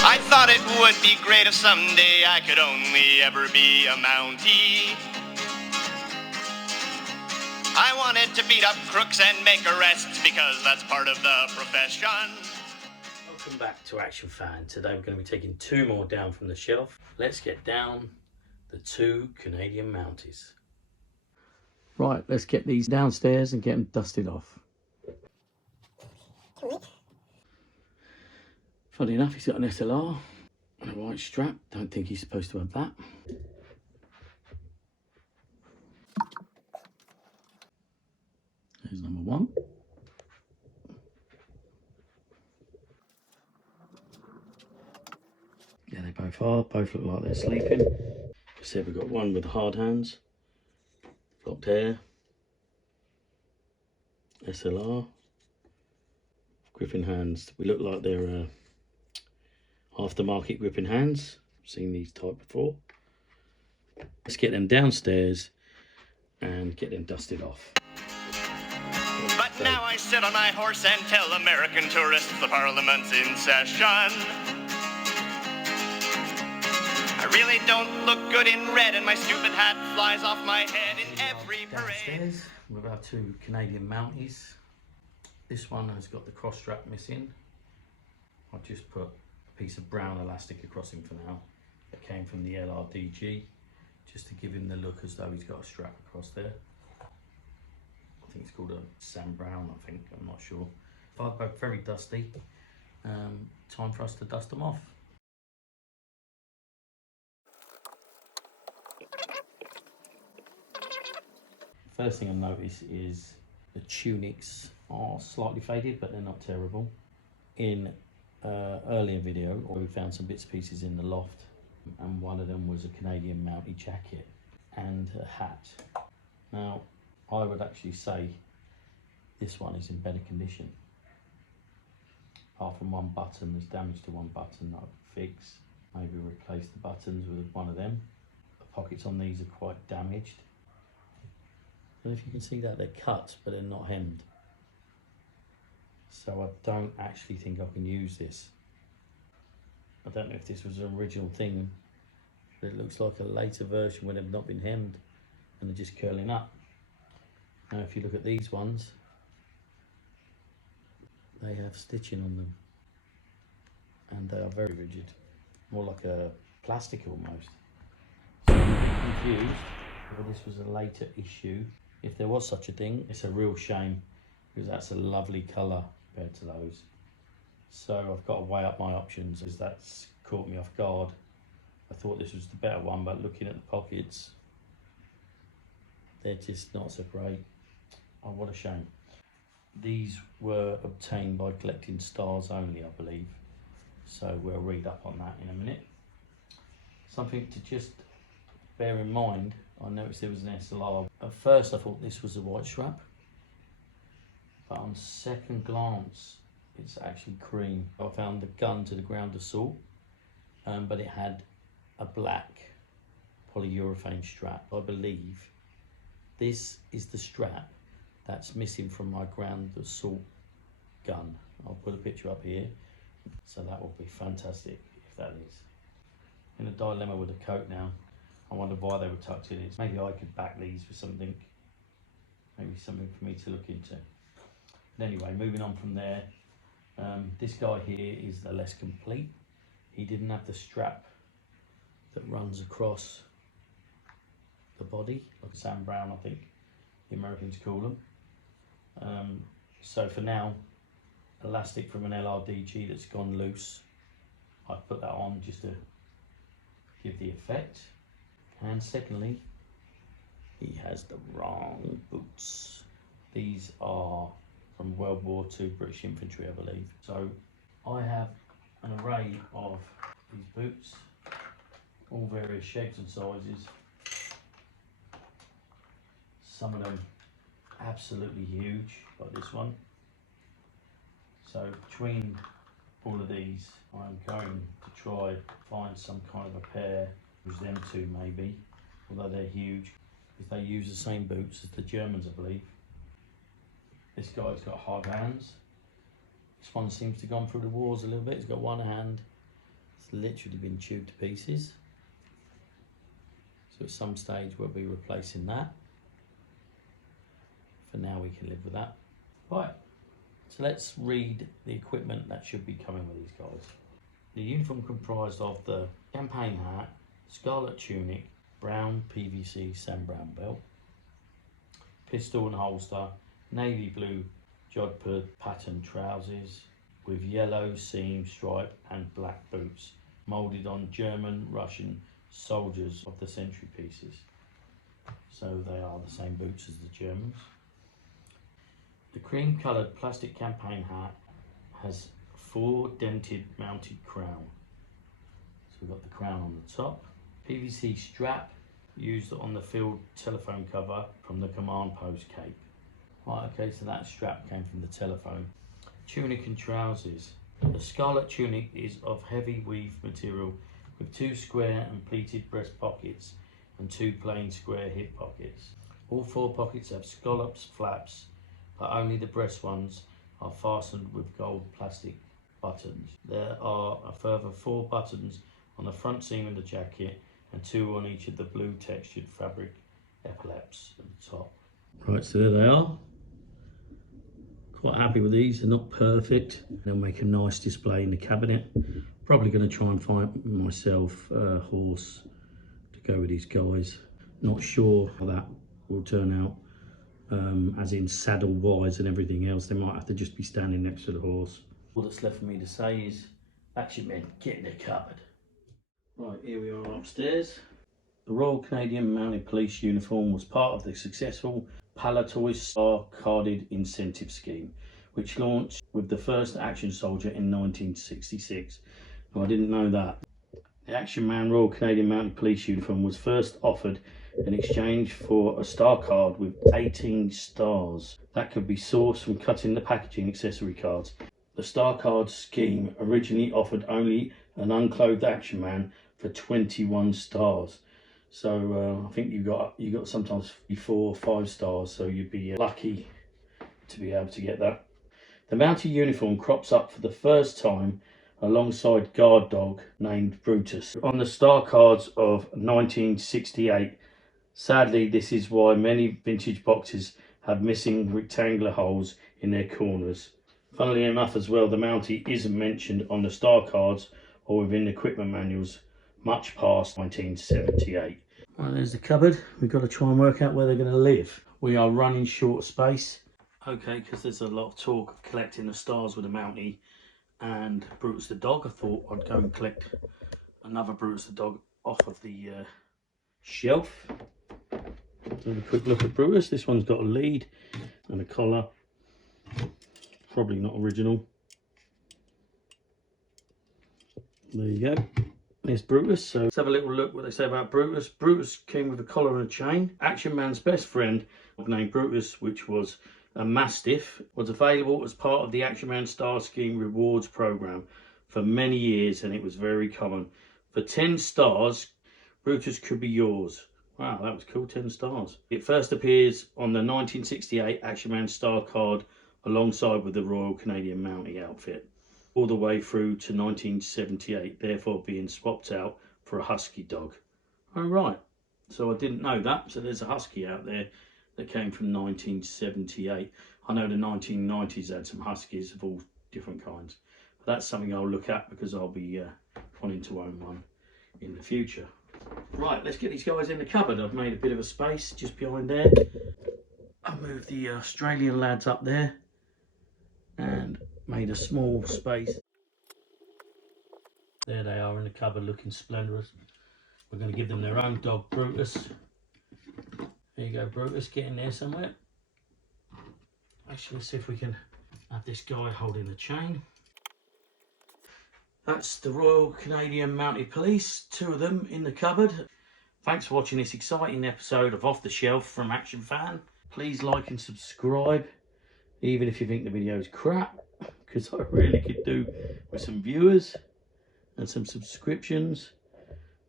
I thought it would be great if someday I could only ever be a Mountie. I wanted to beat up crooks and make arrests because that's part of the profession. Welcome back to Action Fan. Today we're going to be taking two more down from the shelf. Let's get down the two Canadian Mounties. Right, let's get these downstairs and get them dusted off. Funny enough, he's got an SLR and a white strap. Don't think he's supposed to have that. There's number one. Yeah, they both are. Both look like they're sleeping. Just said we've got one with hard hands, blocked hair, SLR, gripping hands. We look like they're aftermarket gripping hands. I've seen these type before. Let's get them downstairs and get them dusted off. But now I sit on my horse and tell American tourists the Parliament's in session. I really don't look good in red, and my stupid hat flies off my head in every parade. Downstairs with our two Canadian Mounties. This one has got the cross strap missing. I've just put a piece of brown elastic across him for now. That came from the LRDG, just to give him the look as though he's got a strap across there. I think it's called a Sam Brown, I think, I'm not sure. They're both very dusty. Time for us to dust them off. First thing I notice is the tunics are slightly faded, but they're not terrible. In earlier video, we found some bits and pieces in the loft, and one of them was a Canadian Mountie jacket and a hat. Now, I would actually say this one is in better condition. Apart from one button, there's damage to one button that I could fix. Maybe replace the buttons with one of them. The pockets on these are quite damaged. I don't know if you can see that, they're cut, but they're not hemmed. So I don't actually think I can use this. I don't know if this was an original thing, but it looks like a later version when they've not been hemmed and they're just curling up. Now if you look at these ones, they have stitching on them and they are very rigid, more like a plastic almost. So I'm confused whether this was a later issue. If there was such a thing, it's a real shame because that's a lovely colour compared to those. So I've got to weigh up my options as that's caught me off guard. I thought this was the better one, but looking at the pockets, they're just not so great. Oh, what a shame. These were obtained by collecting stars only, I believe. So we'll read up on that in a minute. Something to just bear in mind, I noticed there was an SLR. At first I thought this was a white strap, but on second glance it's actually cream. I found the gun to the ground assault, but it had a black polyurethane strap. I believe this is the strap that's missing from my ground assault gun. I'll put a picture up here, so that will be fantastic if that is. In a dilemma with a coat now. I wonder why they were tucked in. Maybe I could back these with something. Maybe something for me to look into. But anyway, moving on from there. This guy here is the less complete. He didn't have the strap that runs across the body, like Sam Brown, I think the Americans call them. So for now, elastic from an LRDG that's gone loose. I've put that on just to give the effect. And secondly, he has the wrong boots. These are from World War II British Infantry, I believe. So I have an array of these boots, all various shapes and sizes. Some of them absolutely huge, like this one. So between all of these, I'm going to try find some kind of a pair. Use them two maybe, although they're huge. because they use the same boots as the Germans, I believe. This guy's got hard hands. This one seems to have gone through the wars a little bit. He's got one hand. It's literally been chewed to pieces. So at some stage we'll be replacing that. For now we can live with that. Right, so let's read the equipment that should be coming with these guys. The uniform comprised of the campaign hat, scarlet tunic, brown PVC Sam Brown belt, pistol and holster, navy blue jodhpur pattern trousers with yellow seam stripe and black boots, moulded on German Russian soldiers of the century pieces. So they are the same boots as the Germans. The cream coloured plastic campaign hat has 4 dented mounted crown. So we've got the crown on the top. PVC strap used on the field telephone cover from the command post cape. Right, okay, so that strap came from the telephone. Tunic and trousers. The scarlet tunic is of heavy weave material with 2 square and pleated breast pockets and 2 plain square hip pockets. All 4 pockets have scallops flaps, but only the breast ones are fastened with gold plastic buttons. There are a further 4 buttons on the front seam of the jacket and 2 on each of the blue textured fabric epaulets at the top. Right, so there they are. Quite happy with these. They're not perfect. They'll make a nice display in the cabinet. Probably going to try and find myself a horse to go with these guys. Not sure how that will turn out, as in saddle wise and everything else. They might have to just be standing next to the horse. All that's left for me to say is, action men, get in the cupboard. Right, here we are upstairs. The Royal Canadian Mounted Police uniform was part of the successful Palatoy Star Carded Incentive Scheme, which launched with the first Action Soldier in 1966. Now, I didn't know that. The Action Man Royal Canadian Mounted Police uniform was first offered in exchange for a star card with 18 stars that could be sourced from cutting the packaging accessory cards. The star card scheme originally offered only an unclothed Action Man for 21 stars. So I think you got sometimes 4 or 5 stars, so you'd be lucky to be able to get that. The mounted uniform crops up for the first time alongside guard dog named Brutus on the star cards of 1968. Sadly, this is why many vintage boxes have missing rectangular holes in their corners. Funnily enough as well, the Mountie isn't mentioned on the star cards or within the equipment manuals much past 1978. Well, there's the cupboard. We've got to try and work out where they're going to live. We are running short of space. Okay, because there's a lot of talk of collecting the stars with a Mountie and Brutus the dog. I thought I'd go and collect another Brutus the dog off of the shelf. Have a quick look at Brutus. This one's got a lead and a collar. Probably not original. There you go. There's Brutus. So let's have a little look what they say about Brutus. Brutus came with a collar and a chain. Action Man's best friend, named Brutus, which was a Mastiff, was available as part of the Action Man Star Scheme rewards program for many years, and it was very common. For 10 stars, Brutus could be yours. Wow, that was cool, 10 stars. It first appears on the 1968 Action Man Star card alongside with the Royal Canadian Mountie outfit, all the way through to 1978, therefore being swapped out for a husky dog. Oh right, so I didn't know that. So there's a husky out there that came from 1978. I know the 1990s had some huskies of all different kinds. But that's something I'll look at because I'll be wanting to own one in the future. Right, let's get these guys in the cupboard. I've made a bit of a space just behind there. I'll move the Australian lads up there and made a small space. There they are in the cupboard, looking splendorous. We're going to give them their own dog, Brutus. There you go, Brutus, get in there somewhere. Actually, let's see if we can have this guy holding the chain. That's the Royal Canadian Mounted Police, 2 of them in the cupboard. Thanks for watching this exciting episode of Off the Shelf from Action Fan. Please like and subscribe, even if you think the video is crap, because I really could do with some viewers and some subscriptions.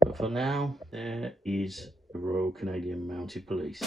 But for now, there is the Royal Canadian Mounted Police.